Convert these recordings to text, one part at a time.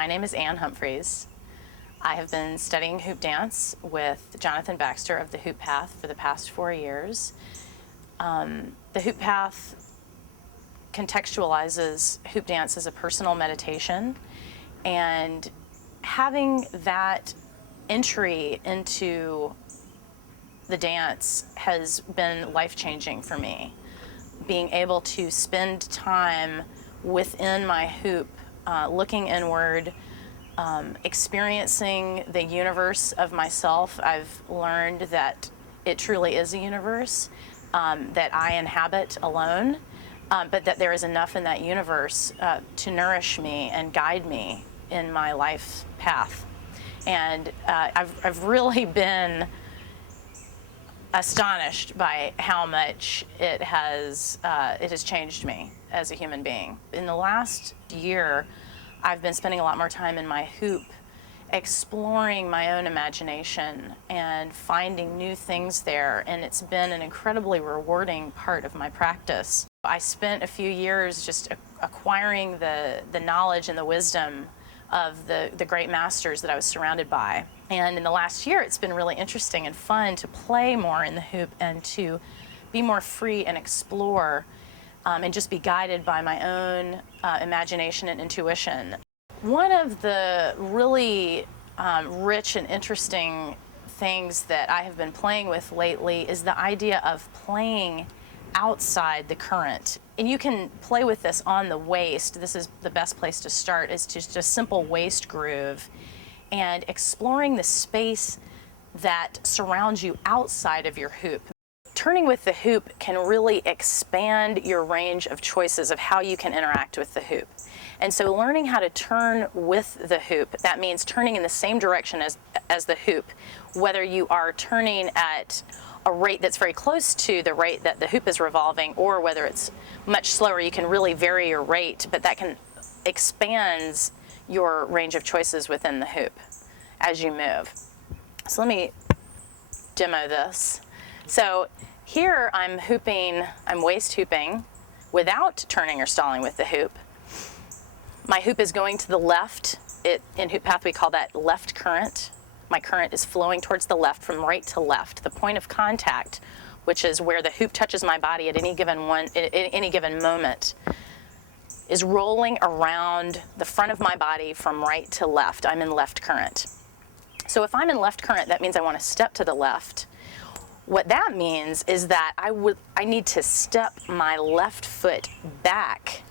My name is Humphreys. I have been studying hoop dance with Jonathan Baxter of the Hoop Path for the past 4 years. The Hoop Path contextualizes hoop dance as a personal meditation, and having that entry into the dance has been life-changing for me. Being able to spend time within my hoop, looking inward, experiencing the universe of myself. I've learned that it truly is a universe that I inhabit alone, but that there is enough in that universe to nourish me and guide me in my life path. And I've really been astonished by how much it has changed me as a human being. In the last year, I've been spending a lot more time in my hoop, exploring my own imagination and finding new things there, and it's been an incredibly rewarding part of my practice. I spent a few years just acquiring the knowledge and the wisdom of the great masters that I was surrounded by. And in the last year, it's been really interesting and fun to play more in the hoop and to be more free and explore and just be guided by my own imagination and intuition. One of the really rich and interesting things that I have been playing with lately is the idea of playing outside the current. And you can play with this on the waist. This is the best place to start, is just a simple waist groove and exploring the space that surrounds you outside of your hoop. Turning with the hoop can really expand your range of choices of how you can interact with the hoop. And so learning how to turn with the hoop, that means turning in the same direction as the hoop, whether you are turning at a rate that's very close to the rate that the hoop is revolving, or whether it's much slower. You can really vary your rate, but that can expands your range of choices within the hoop as you move. So let me demo this. So here I'm hooping, I'm waist hooping without turning or stalling with the hoop. My hoop is going to the left. In Hoop Path we call that left current. My current is flowing towards the left from right to left. The point of contact, which is where the hoop touches my body at any given moment, is rolling around the front of my body from right to left. I'm in left current. So if I'm in left current, that means I want to step to the left. What that means is that I need to step my left foot back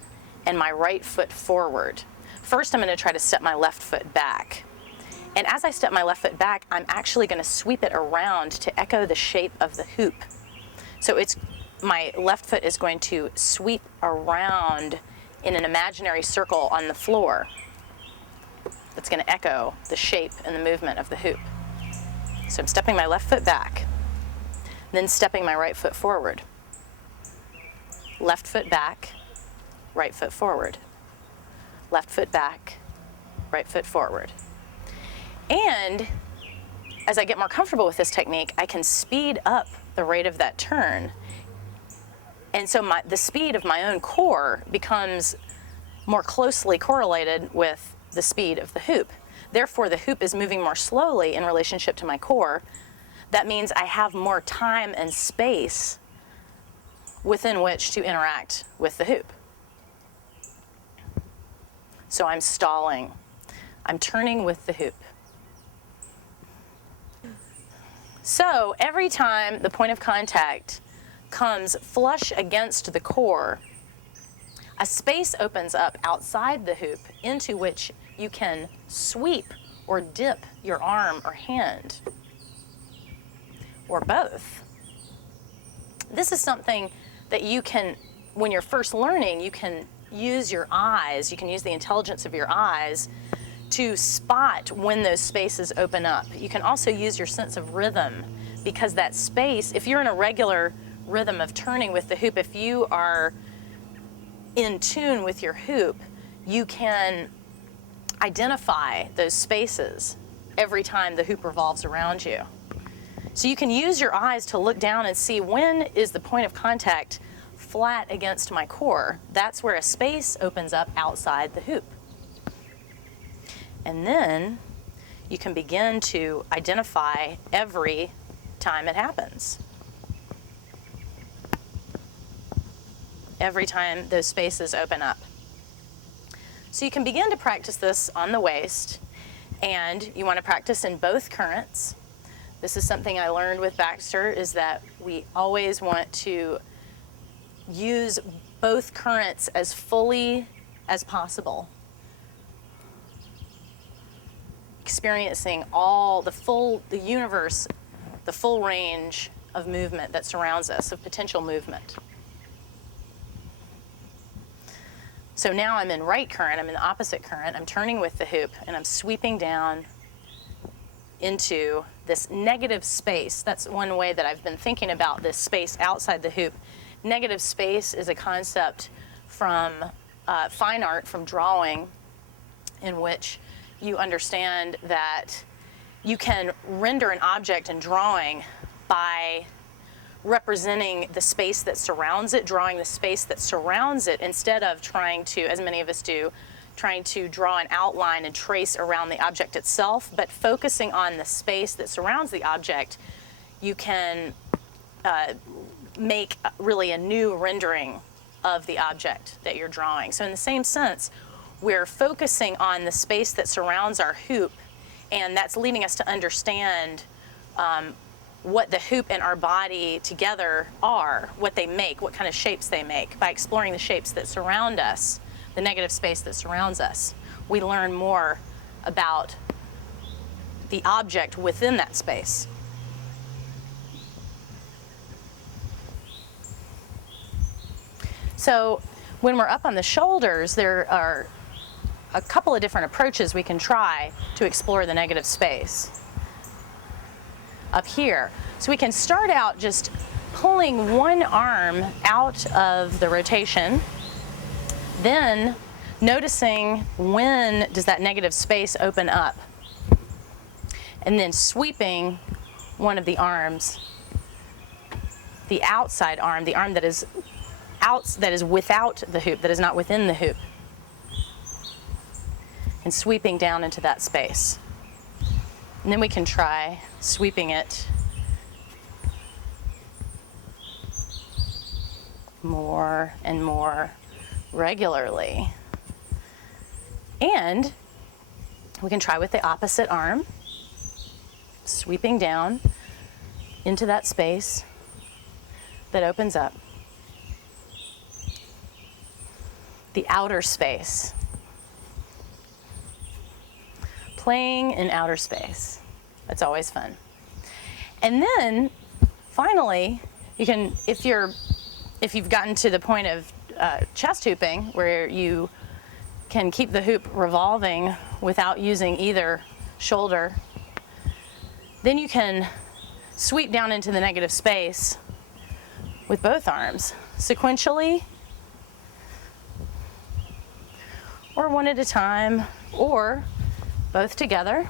and my right foot forward. First, I'm going to try to step my left foot back. And as I step my left foot back, I'm actually going to sweep it around to echo the shape of the hoop. So my left foot is going to sweep around in an imaginary circle on the floor. That's going to echo the shape and the movement of the hoop. So I'm stepping my left foot back, then stepping my right foot forward. Left foot back, right foot forward. Left foot back, right foot forward. And as I get more comfortable with this technique, I can speed up the rate of that turn. And so the speed of my own core becomes more closely correlated with the speed of the hoop. Therefore, the hoop is moving more slowly in relationship to my core. That means I have more time and space within which to interact with the hoop. So I'm stalling. I'm turning with the hoop. So every time the point of contact comes flush against the core, a space opens up outside the hoop into which you can sweep or dip your arm or hand, or both. This is something that you can, when you're first learning, you can use your eyes, you can use the intelligence of your eyes to spot when those spaces open up. You can also use your sense of rhythm, because that space, if you're in a regular rhythm of turning with the hoop, if you are in tune with your hoop, you can identify those spaces every time the hoop revolves around you. So you can use your eyes to look down and see when is the point of contact flat against my core. That's where a space opens up outside the hoop. And then you can begin to identify every time it happens. Every time those spaces open up. So you can begin to practice this on the waist, and you want to practice in both currents. This is something I learned with Baxter, is that we always want to use both currents as fully as possible. Experiencing the universe, the full range of movement that surrounds us, of potential movement. So now I'm in right current, I'm in the opposite current, I'm turning with the hoop, and I'm sweeping down into this negative space. That's one way that I've been thinking about this space outside the hoop. Negative space is a concept from fine art, from drawing, in which you understand that you can render an object in drawing by representing the space that surrounds it, drawing the space that surrounds it, instead of trying to, as many of us do, trying to draw an outline and trace around the object itself, but focusing on the space that surrounds the object, you can make really a new rendering of the object that you're drawing. So in the same sense, we're focusing on the space that surrounds our hoop, and that's leading us to understand what the hoop and our body together are, what they make, what kind of shapes they make. By exploring the shapes that surround us, the negative space that surrounds us, we learn more about the object within that space. So when we're up on the shoulders, there are a couple of different approaches we can try to explore the negative space up here. So we can start out just pulling one arm out of the rotation, then noticing when does that negative space open up, and then sweeping one of the arms, the outside arm, the arm that is without the hoop, that is not within the hoop, and sweeping down into that space. And then we can try sweeping it more and more regularly. And we can try with the opposite arm, sweeping down into that space that opens up. The outer space. Playing in outer space. That's always fun. And then finally, you can, if you've gotten to the point of chest hooping, where you can keep the hoop revolving without using either shoulder, then you can sweep down into the negative space with both arms, sequentially, or one at a time, or both together.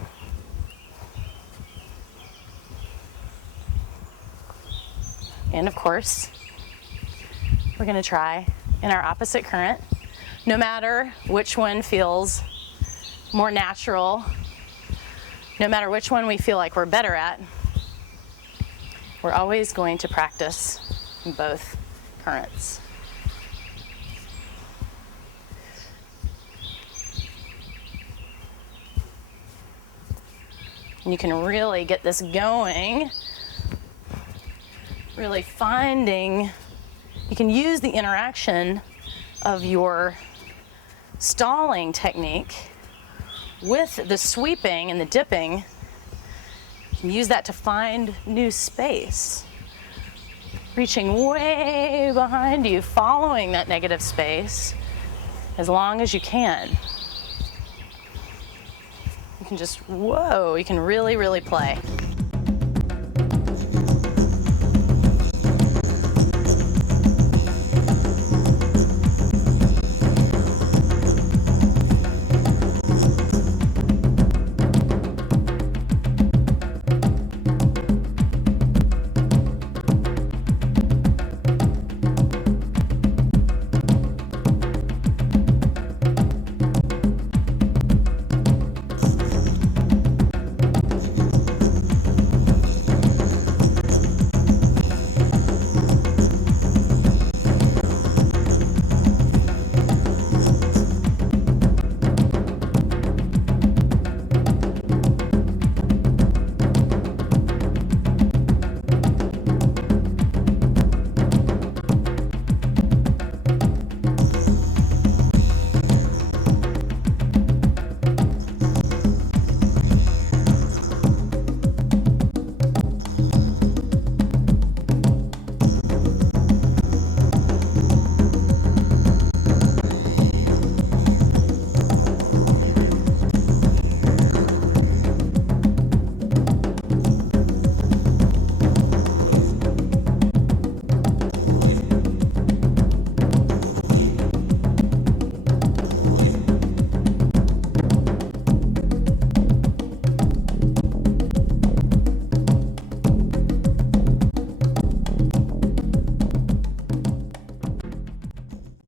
And of course, we're going to try in our opposite current. No matter which one feels more natural, no matter which one we feel like we're better at, we're always going to practice in both currents. And you can really get this going, really finding, you can use the interaction of your stalling technique with the sweeping and the dipping. You can use that to find new space, reaching way behind you, following that negative space as long as you can. You can just, whoa, you can really, really play.